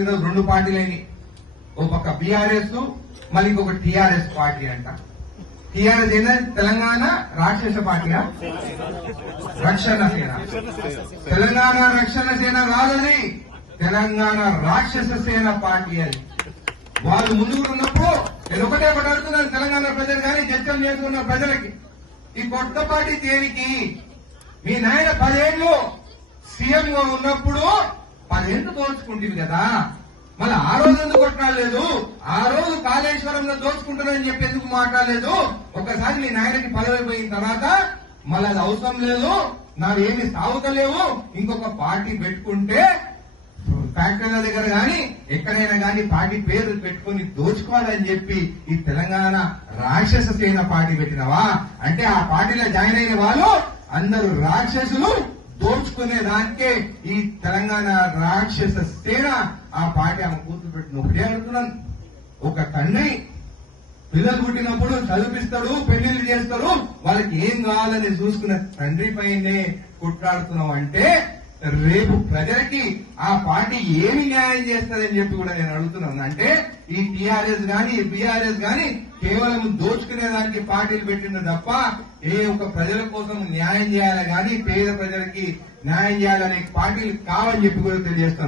ఈరోజు రెండు పార్టీలని, ఒక పక్క బీఆర్ఎస్ మళ్ళీ ఇంకొక టీఆర్ఎస్ పార్టీ అంట. టీఆర్ఎస్ అయినా తెలంగాణ రాక్షస పార్టీనా? రక్షణ సేన. తెలంగాణ రక్షణ సేన కాదని తెలంగాణ రాక్షస సేన పార్టీ అని వాళ్ళు ముందుకు ఉన్నప్పుడు నేను ఒకటే అడుగుతున్నాను తెలంగాణ ప్రజలు కానీ జడ్జం చేసుకున్న ప్రజలకి, ఈ కొత్త పార్టీ దేనికి? మీ నాయన 10 ఏళ్లు సీఎం గా ఉన్నప్పుడు 10 ఏళ్లు దోచుకుంటుంది కదా, మళ్ళీ ఆ రోజు ఎందుకు కొట్లాడలేదు? ఆ రోజు కాళేశ్వరంలో దోచుకుంటారని చెప్పి ఎందుకు మాట్లాడలేదు? ఒకసారి మీ నాయనకి పదవి పోయిన తర్వాత మళ్ళీ అది అవసరం లేదు, నావేమి సాగుతలేవు, ఇంకొక పార్టీ పెట్టుకుంటే ఫ్యాక్టరీల దగ్గర గాని ఎక్కడైనా గాని పార్టీ పేరు పెట్టుకుని దోచుకోవాలని చెప్పి ఈ తెలంగాణ రాక్షస సేన పార్టీ పెట్టినవా? అంటే ఆ పార్టీలో జాయిన్ అయిన వాళ్ళు అందరూ రాక్షసులు, దోచుకునే దానికే ఈ తెలంగాణ రాక్షస సేన ఆ పార్టీ ఆమె కూతురు పెట్టిన. ఒకటే అడుగుతున్నాను, ఒక తండ్రి పిల్లలు పుట్టినప్పుడు చదివిస్తాడు, పెళ్లిళ్ళు చేస్తాడు, వాళ్ళకి ఏం కావాలని చూసుకున్న తండ్రి పైనే కొట్లాడుతున్నాం అంటే రేపు ప్రజలకి ఆ పార్టీ ఏమి న్యాయం చేస్తుందని చెప్పి కూడా నేను అడుగుతున్నాను. అంటే ఈ టీఆర్ఎస్ గాని బీఆర్ఎస్ గాని కేవలం దోచుకునే దానికి పార్టీలు పెట్టింది తప్ప ఏ ఒక ప్రజల కోసం న్యాయం చేయాలి గాని పేద ప్రజలకి న్యాయం చేయాలనే పార్టీలు కావని చెప్పి కూడా తెలియజేస్తాను.